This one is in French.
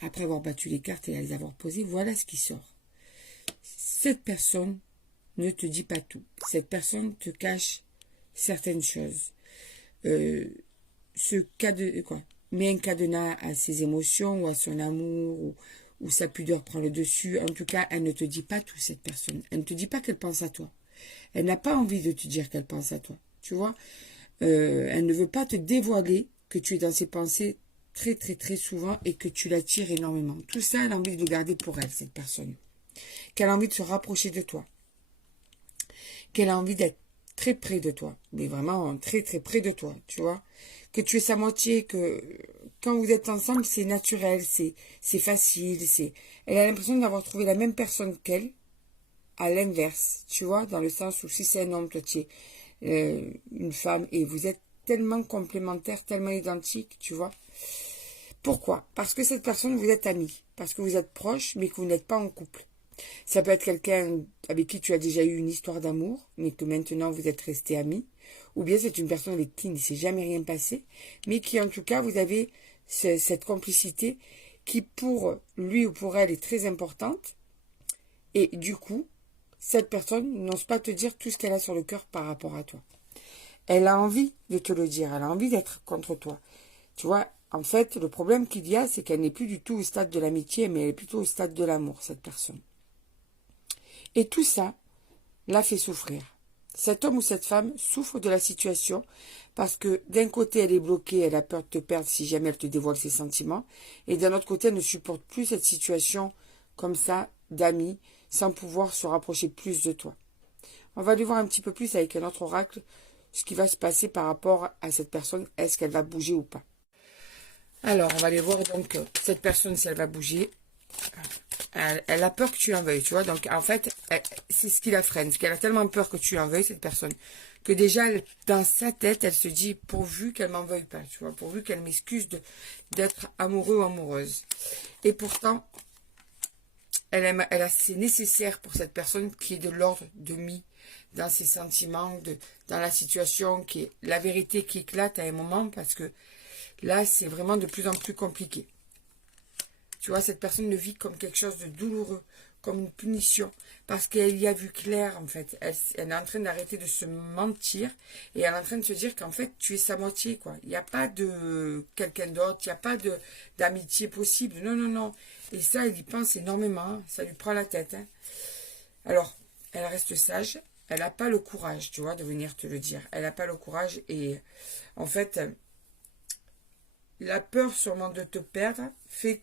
après avoir battu les cartes et les avoir posées, voilà ce qui sort. Cette personne ne te dit pas tout. Cette personne te cache certaines choses. Met un cadenas à ses émotions ou à son amour ou sa pudeur prend le dessus. En tout cas, elle ne te dit pas tout, cette personne. Elle ne te dit pas qu'elle pense à toi. Elle n'a pas envie de te dire qu'elle pense à toi. Tu vois, elle ne veut pas te dévoiler que tu es dans ses pensées très, très, très souvent et que tu l'attires énormément. Tout ça, elle a envie de le garder pour elle, cette personne. Qu'elle a envie de se rapprocher de toi. Qu'elle a envie d'être très près de toi. Mais vraiment très, très près de toi, tu vois. Que tu es sa moitié, que quand vous êtes ensemble, c'est naturel, c'est facile. Elle a l'impression d'avoir trouvé la même personne qu'elle, à l'inverse, tu vois, dans le sens où si c'est un homme, toi tu es une femme et vous êtes tellement complémentaires, tellement identiques, tu vois. Pourquoi? Parce que cette personne, vous êtes amis, parce que vous êtes proches, mais que vous n'êtes pas en couple. Ça peut être quelqu'un avec qui tu as déjà eu une histoire d'amour, mais que maintenant vous êtes restés amis. Ou bien c'est une personne avec qui il ne s'est jamais rien passé, mais qui en tout cas vous avez cette complicité qui pour lui ou pour elle est très importante. Et du coup, cette personne n'ose pas te dire tout ce qu'elle a sur le cœur par rapport à toi. Elle a envie de te le dire, elle a envie d'être contre toi. Tu vois, en fait, le problème qu'il y a, c'est qu'elle n'est plus du tout au stade de l'amitié, mais elle est plutôt au stade de l'amour, cette personne. Et tout ça la fait souffrir. Cet homme ou cette femme souffre de la situation parce que d'un côté, elle est bloquée, elle a peur de te perdre si jamais elle te dévoile ses sentiments, et d'un autre côté, elle ne supporte plus cette situation comme ça, d'amis, sans pouvoir se rapprocher plus de toi. On va aller voir un petit peu plus avec un autre oracle ce qui va se passer par rapport à cette personne, est-ce qu'elle va bouger ou pas. Alors, on va aller voir donc cette personne si elle va bouger. Elle a peur que tu en veuilles, tu vois. Donc, en fait, c'est ce qui la freine. Parce qu'elle a tellement peur que tu en veuilles, cette personne, que déjà, dans sa tête, elle se dit, pourvu qu'elle m'en veuille pas, tu vois. Pourvu qu'elle m'excuse d'être amoureux ou amoureuse. Et pourtant, c'est nécessaire pour cette personne qui est de l'ordre de mi dans ses sentiments, dans la situation, qui est la vérité qui éclate à un moment, parce que là, c'est vraiment de plus en plus compliqué. Tu vois, cette personne le vit comme quelque chose de douloureux, comme une punition, parce qu'elle y a vu clair, en fait. Elle est en train d'arrêter de se mentir, et elle est en train de se dire qu'en fait, tu es sa moitié, quoi. Il n'y a pas de quelqu'un d'autre, il n'y a pas d'amitié possible. Non, non, non. Et ça, elle y pense énormément, hein. Ça lui prend la tête, hein. Alors, elle reste sage, elle n'a pas le courage, tu vois, de venir te le dire. Elle n'a pas le courage, et en fait, la peur sûrement de te perdre fait